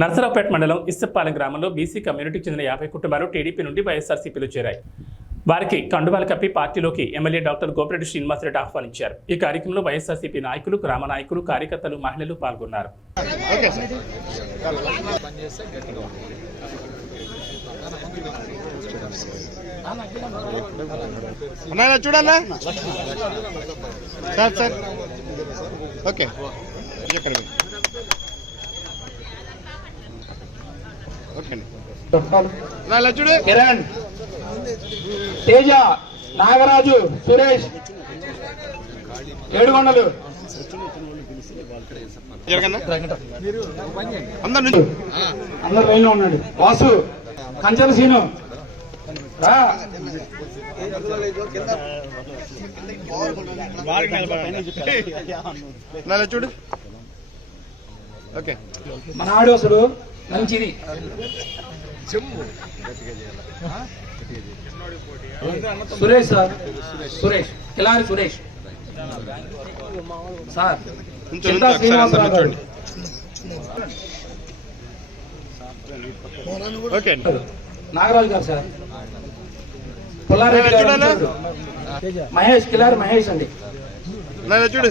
నర్సరావుపేట మండలం ఇస్సపాలెం గ్రామంలో బీసీ కమ్యూనిటీకి చెందిన యాభై కుటుంబాలు టీడీపీ నుండి వైఎస్ఆర్సీపీలో చేరాయి. వారికి కండువాలు కప్పి పార్టీలోకి ఎమ్మెల్యే డాక్టర్ గోపిరెడ్డి శ్రీనివాసరెడ్డి ఆహ్వానించారు. ఈ కార్యక్రమంలో వైఎస్ఆర్సీపీ నాయకులు గ్రామ నాయకులు కార్యకర్తలు మహిళలు పాల్గొన్నారు. Okay sir sir. ఓకే ఇక్కడ ఓకే అండి నా ఇలా చూడు కిరణ్. తేజ నాగరాజు సురేష్. ఏడుగొండలు. అందరు లైన్లో ఉన్నాడు వాసు కంచెల సీను. చూడు ఓకే. మన ఆడు అసలు మంచిది. సురేష్ సార్. సురేష్. కిలారి సురేష్. సార్. చింతా శ్రీనివాసరావు గారు. నాగరాజు గారు సార్. పుల్లారెడ్డి గారు? మహేష్ కిలారి మహేష్ అండి. చూడు.